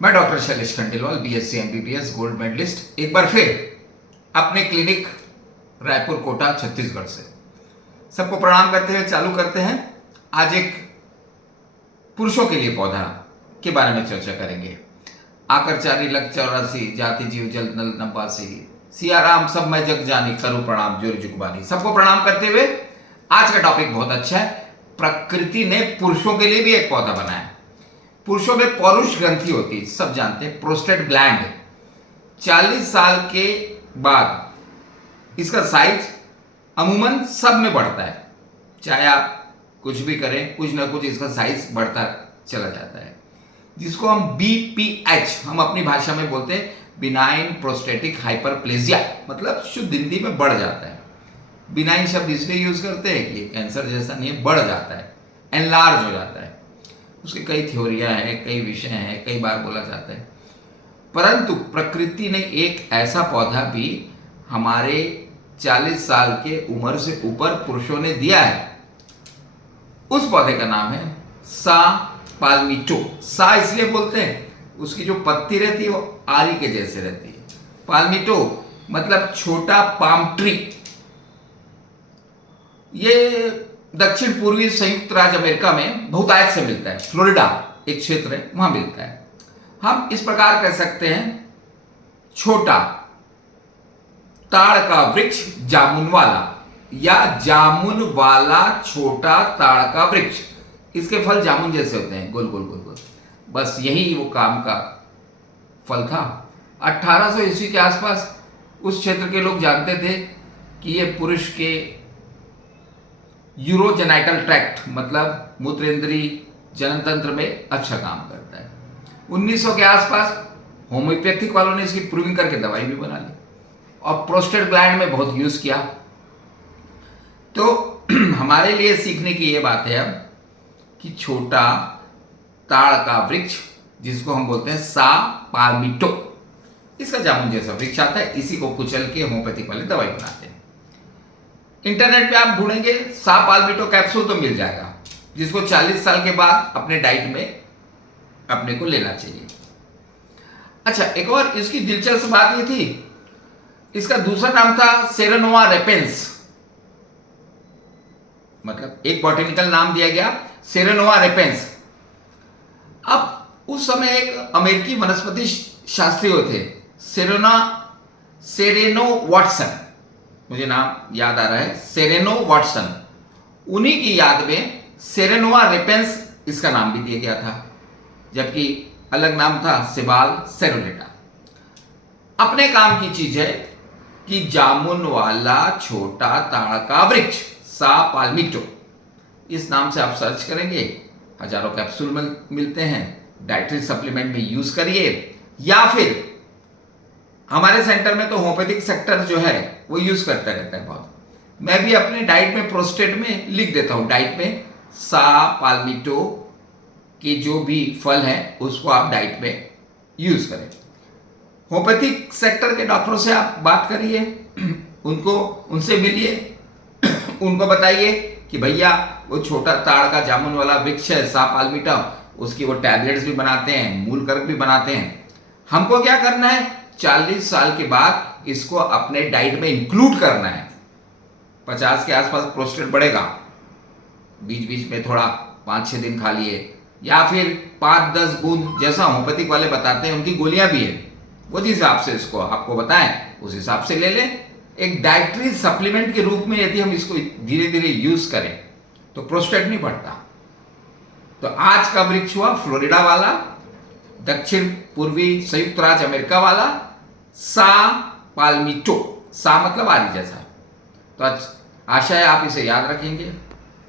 मैं doctor Shailesh Khandelwal, BSc MBBS gold medallist, एक बार फिर अपने क्लिनिक रायपुर कोटा छत्तीसगढ़ से सबको प्रणाम करते हुए चालू करते हैं। आज एक पुरुषों के लिए पौधा के बारे में चर्चा करेंगे। आकर चारी लग 84, जाति जीव जल नल नब्बासी, सियाराम सब मैं जग जानी, करूं प्रणाम जोर जुगबानी। सबको प्रणाम करते हुए आज का टॉपिक बहुत अच्छा है। प्रकृति ने पुरुषों के लिए भी एक पौधा बनाया। पुरुषों में पौरुष ग्रंथि होती है, सब जानते हैं, प्रोस्टेट ग्लैंड। 40 साल के बाद इसका साइज अमूमन सब में बढ़ता है। चाहे आप कुछ भी करें, कुछ ना कुछ इसका साइज बढ़ता चला जाता है, जिसको हम बीपीएच हम अपनी भाषा में बोलते हैं, बिनाइन प्रोस्टेटिक हाइपरप्लेजिया, मतलब शुद्ध हिंदी में बढ़ जाता है। बिनाइन शब्द इसलिए यूज करते हैं कि कैंसर जैसा नहीं है, बढ़ जाता है, एनलार्ज हो जाता है। उसकी कई थ्योरियां हैं, कई विषय हैं, कई बार बोला जाता है। परंतु प्रकृति ने एक ऐसा पौधा भी हमारे 40 साल के उम्र से ऊपर पुरुषों ने दिया है। उस पौधे का नाम है सा पाल्मिटो। सा इसलिए बोलते हैं, उसकी जो पत्ती रहती है वो आरी के जैसे रहती है। पाल्मिटो मतलब छोटा पाम ट्री। ये दक्षिण पूर्वी संयुक्त राज्य अमेरिका में बहुतायत से मिलता है। फ्लोरिडा एक क्षेत्र है, वहां मिलता है। हम इस प्रकार कह सकते हैं, छोटा ताड़ का वृक्ष जामुन वाला, या जामुन वाला छोटा ताड़ का वृक्ष। इसके फल जामुन जैसे होते हैं, गोल गोल गोल गोल। बस यही वो काम का फल था। 1800 ईस्वी के आसपास उस क्षेत्र के लोग जानते थे कि ये पुरुष के यूरोजेनाइटल ट्रैक्ट मतलब मूत्रेंद्री जनन तंत्र में अच्छा काम करता है। 1900 के आसपास होम्योपैथिक वालों ने इसकी प्रूविंग करके दवाई भी बना ली और प्रोस्टेट ग्लैंड में बहुत यूज किया। तो हमारे लिए सीखने की ये बात है अब कि छोटा ताड़ का वृक्ष, जिसको हम बोलते हैं सा पाल्मिटो, इसका जामुन जैसा वृक्ष आता है। इसी को कुचल के होम्योपैथिक वाले दवाई बनाते हैं। इंटरनेट पे आप ढूंढेंगे सा पाल्मिटो कैप्सूल तो मिल जाएगा, जिसको 40 साल के बाद अपने डाइट में अपने को लेना चाहिए। अच्छा, एक और इसकी दिलचस्प बात ये थी, इसका दूसरा नाम था सेरेनोआ रेपेंस, मतलब एक बॉटेनिकल नाम दिया गया सेरेनोआ रेपेंस। अब उस समय एक अमेरिकी वनस्पति शास्त्री थे, सेरेनो वाटसन, मुझे नाम याद आ रहा है, सेरेनो वाटसन। उन्हीं की याद में सेरेनोआ रेपेंस इसका नाम भी दिया गया था, जबकि अलग नाम था सेबाल सेरोलेटा। अपने काम की चीज है कि जामुन वाला छोटा ताड़ का वृक्ष सा पाल्मिटो, इस नाम से आप सर्च करेंगे, हजारों कैप्सूल मिलते हैं। डाइटरी सप्लीमेंट में यूज करिए, या फिर हमारे सेंटर में तो होम्योपैथिक सेक्टर जो है वो यूज करता रहता है बहुत। मैं भी अपने डाइट में प्रोस्टेट में लिख देता हूं, डाइट में सा पाल्मिटो के जो भी फल हैं उसको आप डाइट में यूज करें। होम्योपैथिक सेक्टर के डॉक्टरों से आप बात करिए, उनसे मिलिए, उनको बताइए कि भैया वो छोटा ताड़ का जामुन वाला वृक्ष है सा पाल्मिटो, उसकी वो टैबलेट्स भी बनाते हैं, मूल कर्क भी बनाते हैं। हमको क्या करना है, 40 साल के बाद इसको अपने डाइट में इंक्लूड करना है। 50 के आसपास प्रोस्टेट बढ़ेगा, बीच बीच में थोड़ा 5-6 दिन खा लिए, या फिर 5-10 बूंद, जैसा होम्योपैथिक वाले बताते हैं, उनकी गोलियां भी हैं, वो जिस हिसाब से इसको आपको बताएं उस हिसाब से ले लें। एक डाइटरी सप्लीमेंट के रूप में यदि हम इसको धीरे धीरे यूज करें तो प्रोस्टेट नहीं बढ़ता। तो आज का वृक्ष हुआ फ्लोरिडा वाला, दक्षिण पूर्वी संयुक्त राज्य अमेरिका वाला सा पाल्मिटो। सा मतलब आरी जैसा। तो आशा है आप इसे याद रखेंगे।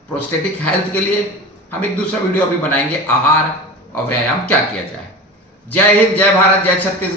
प्रोस्टेटिक हेल्थ के लिए हम एक दूसरा वीडियो अभी बनाएंगे, आहार और व्यायाम क्या किया जाए। जय हिंद, जय भारत, जय छत्तीसगढ़।